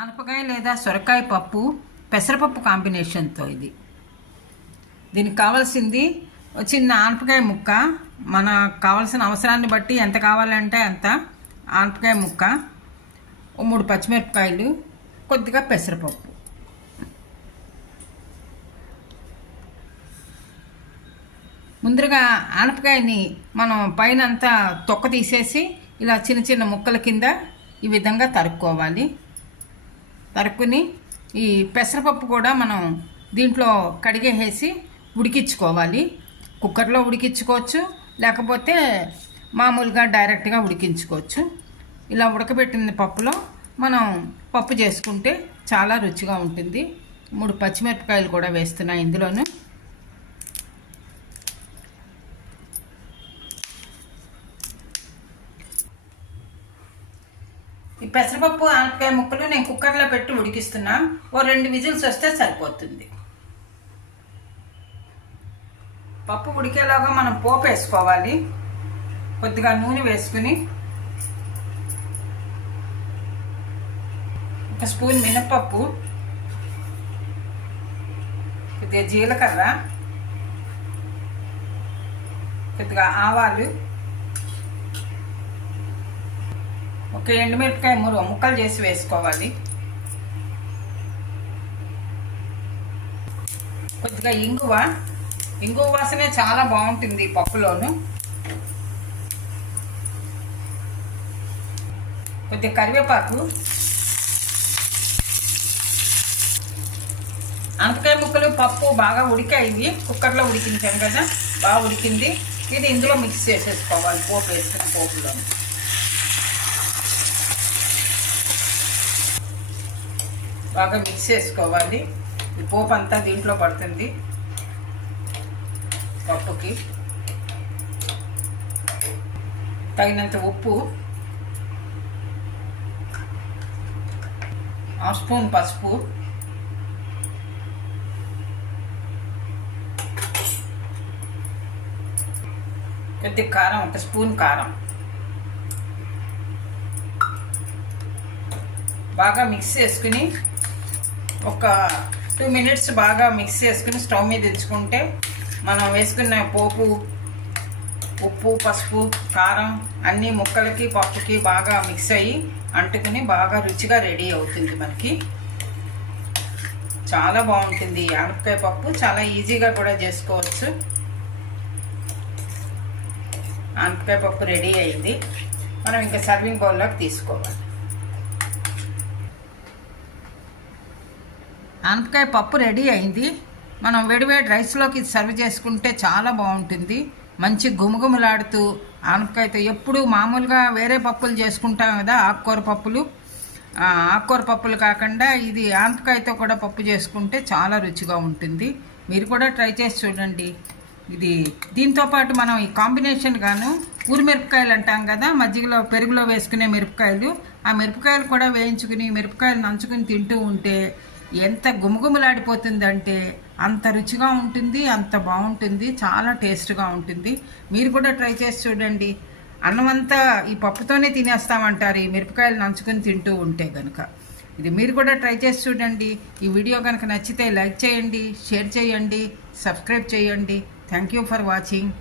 ఆనపకాయ లేదా సొరకాయ పప్పు పెసరపప్పు కాంబినేషన్తో ఇది. దీనికి కావాల్సింది చిన్న ఆనపకాయ ముక్క. మన కావాల్సిన అవసరాన్ని బట్టి ఎంత కావాలంటే అంత ఆనపకాయ ముక్క మూడు పచ్చిమిరపకాయలు కొద్దిగా పెసరపప్పు. ముందుగా ఆనపకాయని మనం పైన అంతా తొక్క తీసేసి ఇలా చిన్న చిన్న ముక్కల కింద ఈ విధంగా తరుక్కోవాలి. తరుక్కుని ఈ పెసరపప్పు కూడా మనం దీంట్లో కడిగేసి ఉడికించుకోవాలి. కుక్కర్లో ఉడికించుకోవచ్చు లేకపోతే మామూలుగా డైరెక్ట్గా ఉడికించుకోవచ్చు. ఇలా ఉడకబెట్టిన పప్పులో మనం పప్పు చేసుకుంటే చాలా రుచిగా ఉంటుంది. మూడు పచ్చిమిరపకాయలు కూడా వేస్తున్నాయి ఇందులోనూ. ఈ పెసరపప్పు ఆనపకాయ ముక్కలు నేను కుక్కర్లో పెట్టి ఉడికిస్తున్నా. ఓ రెండు విజిల్స్ వస్తే సరిపోతుంది. పప్పు ఉడికేలాగా మనం పోపు వేసుకోవాలి. కొద్దిగా నూనె వేసుకుని. ఒక స్పూన్ మినప్పప్పు కొద్దిగా జీలకర్ర. కొద్దిగా ఆవాలు. ఒక ఎండుమిరపకాయ మూడు ముక్కలు చేసి వేసుకోవాలి. కొద్దిగా ఇంగువ. ఇంగువ వాసనే చాలా బాగుంటుంది పప్పులోను. కొద్దిగా కరివేపాకు. అనపకాయ ముక్కలు పప్పు బాగా ఉడికాయి. కుక్కర్లో ఉడికించాను కదా బాగా ఉడికింది. ఇది ఇందులో మిక్స్ చేసేసుకోవాలి పోపు వేసుకున్న పోపులో బాగా మిక్స్ చేసుకోవాలి. ఈ పోపు అంతా దీంట్లో పడుతుంది. పప్పుకి. తగినంత ఉప్పు. హాఫ్ స్పూన్ పసుపు. కొద్ది కారం ఒక స్పూన్ కారం. బాగా మిక్స్ చేసుకుని ఒక టూ మినిట్స్ బాగా మిక్స్ చేసుకుని స్టవ్ మీద తెచ్చుకుంటే మనం వేసుకున్న పోపు ఉప్పు పసుపు కారం అన్ని ముక్కలకి పప్పుకి బాగా మిక్స్ అయ్యి అంటుకుని బాగా రుచిగా రెడీ అవుతుంది మనకి. చాలా బాగుంటుంది. ఈ ఆనపకాయ పప్పు చాలా ఈజీగా కూడా చేసుకోవచ్చు. ఆనపకాయ పప్పు రెడీ అయింది. మనం ఇంకా సర్వింగ్ బౌల్లోకి తీసుకోవాలి. ఆనపకాయ పప్పు రెడీ అయింది. మనం వేడివేడి రైస్లోకి సర్వ్ చేసుకుంటే చాలా బాగుంటుంది. మంచి గుమగుమలాడుతూ ఆనపకాయతో ఎప్పుడు మామూలుగా వేరే పప్పులు చేసుకుంటాం కదా ఆకుకూర పప్పులు. ఆకుకూర పప్పులు కాకుండా ఇది ఆనపకాయతో కూడా పప్పు చేసుకుంటే చాలా రుచిగా ఉంటుంది. మీరు కూడా ట్రై చేసి చూడండి. ఇది దీంతో పాటు మనం ఈ కాంబినేషన్ గాను ఊరి మిరపకాయలు అంటాం కదా మజ్జిగలో పెరుగులో వేసుకునే మిరపకాయలు. ఆ మిరపకాయలు కూడా వేయించుకుని మిరపకాయలు నంచుకుని తింటూ ఉంటే ఎంత గుమగుమలాడిపోతుందంటే అంత రుచిగా ఉంటుంది అంత బాగుంటుంది చాలా టేస్ట్గా ఉంటుంది. మీరు కూడా ట్రై చేసి చూడండి. అన్నమంతా ఈ పప్పుతోనే తినేస్తామంటారు ఈ మిరపకాయలు నంచుకొని తింటూ ఉంటే కనుక ఇది మీరు కూడా ట్రై చేసి చూడండి. ఈ వీడియో కనుక నచ్చితే లైక్ చేయండి షేర్ చేయండి సబ్స్క్రైబ్ చేయండి. Thank you for watching.